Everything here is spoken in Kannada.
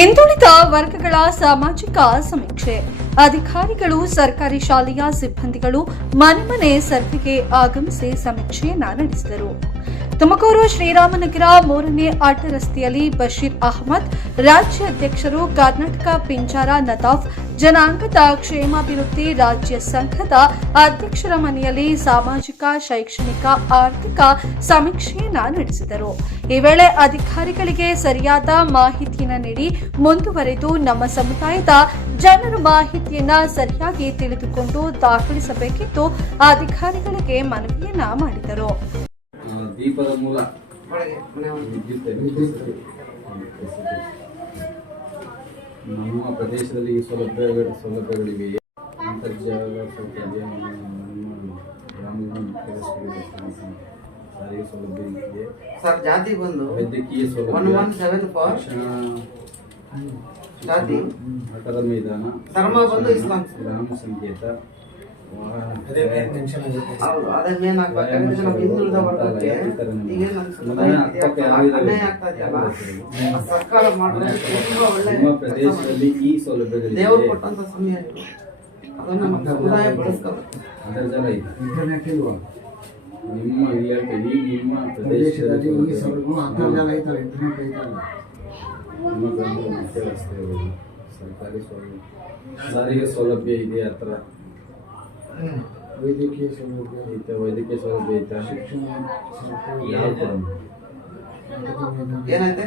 ಹಿಂದುಳಿದ ವರ್ಗಗಳ ಸಾಮಾಜಿಕ ಸಮೀಕ್ಷೆ. ಅಧಿಕಾರಿಗಳು ಸರ್ಕಾರಿ ಶಾಲೆಯ ಸಿಬ್ಬಂದಿಗಳು ಮನೆ ಮನೆ ಸರ್ವೆಗೆ ಆಗಮಿಸಿ ಸಮೀಕ್ಷೆಯನ್ನ ನಡೆಸಿದರು. ತುಮಕೂರು ಶ್ರೀರಾಮನಗರ 3ನೇ ಅಡ್ಡ ರಸ್ತೆಯಲ್ಲಿ ಬಶೀರ್ ಅಹಮದ್, ರಾಜ್ಯಾಧ್ಯಕ್ಷರು, ಕರ್ನಾಟಕ ಪಿಂಜಾರ ನದಾಫ್ ಜನಾಂಗದ ಕ್ಷೇಮಾಭಿವೃದ್ಧಿ ರಾಜ್ಯ ಸಂಘದ ಅಧ್ಯಕ್ಷರ ಮನೆಯಲ್ಲಿ ಸಾಮಾಜಿಕ, ಶೈಕ್ಷಣಿಕ, ಆರ್ಥಿಕ ಸಮೀಕ್ಷೆಯನ್ನ ನಡೆಸಿದರು. ಈ ವೇಳೆ ಅಧಿಕಾರಿಗಳಿಗೆ ಸರಿಯಾದ ಮಾಹಿತಿಯನ್ನು ನೀಡಿ ಮುಂದುವರೆದು ನಮ್ಮ ಸಮುದಾಯದ ಜನರ ಮಾಹಿತಿಯನ್ನ ಸರಿಯಾಗಿ ತಿಳಿದುಕೊಂಡು ದಾಖಲಿಸಬೇಕಿತ್ತು ಅಧಿಕಾರಿಗಳಿಗೆ ಮನವಿಯನ್ನ ಮಾಡಿದರು. ದೀಪದ ಮೂಲ ನಮ್ಮ ಪ್ರದೇಶದಲ್ಲಿ ಈ ಸೌಲಭ್ಯಗಳಿವೆ. ಅಂತರ್ಜಾಲ ಸೌಕರ್ಯ ಸಾರಿಗೆ ಸೌಲಭ್ಯ ಇದೆ ಸರ್. ಜಾತಿ ಬಂದು ವೈದ್ಯಕೀಯ ಸೌಲಭ್ಯ, ಜಾತಿ ಆಟದ ಮೈದಾನ, ಧರ್ಮ ಬಂದು ಇಸ್ಲಾಂ, ಗ್ರಾಮ ಸಂಕೇತ, ನಮ್ಮ ಪ್ರದೇಶದಲ್ಲಿ ಈ ಸೌಲಭ್ಯಗಳಿವೆ. ದೇವರು ಕೊಟ್ಟಂತ ಸಮಯ ಅದನ್ನು ನಮ್ಮ ಸಮುದಾಯ ಬಳಸ್ಕೋಬೇಕು. ಅಂತರ್ಜಾಲ ಇದೆ. ನಿಮ್ಮ ಇಲಾಖೆಯಲ್ಲಿ ನಿಮ್ಮ ಪ್ರದೇಶದಲ್ಲಿ ಅಂತರ್ಜಾಲ ಐತಲ್ಲ, ಇಂಟರ್ನೆಟ್ ಐತಲ್ಲ. ನಿಮ್ಮ ಗ್ರಾಮದ ಮುಖ್ಯ ರಸ್ತೆಗಳು, ಸರ್ಕಾರಿ ಸಾರಿಗೆ ಸೌಲಭ್ಯ ಇದೆ. ಹತ್ರ ವೈದ್ಯಕೀಯ ಸೌಲಭ್ಯ ಐತೆ, ವೈದ್ಯಕೀಯ ಸೌಲಭ್ಯ ಐತೆ, ಶಿಕ್ಷಣ ಯಾವ ಏನೈತೆ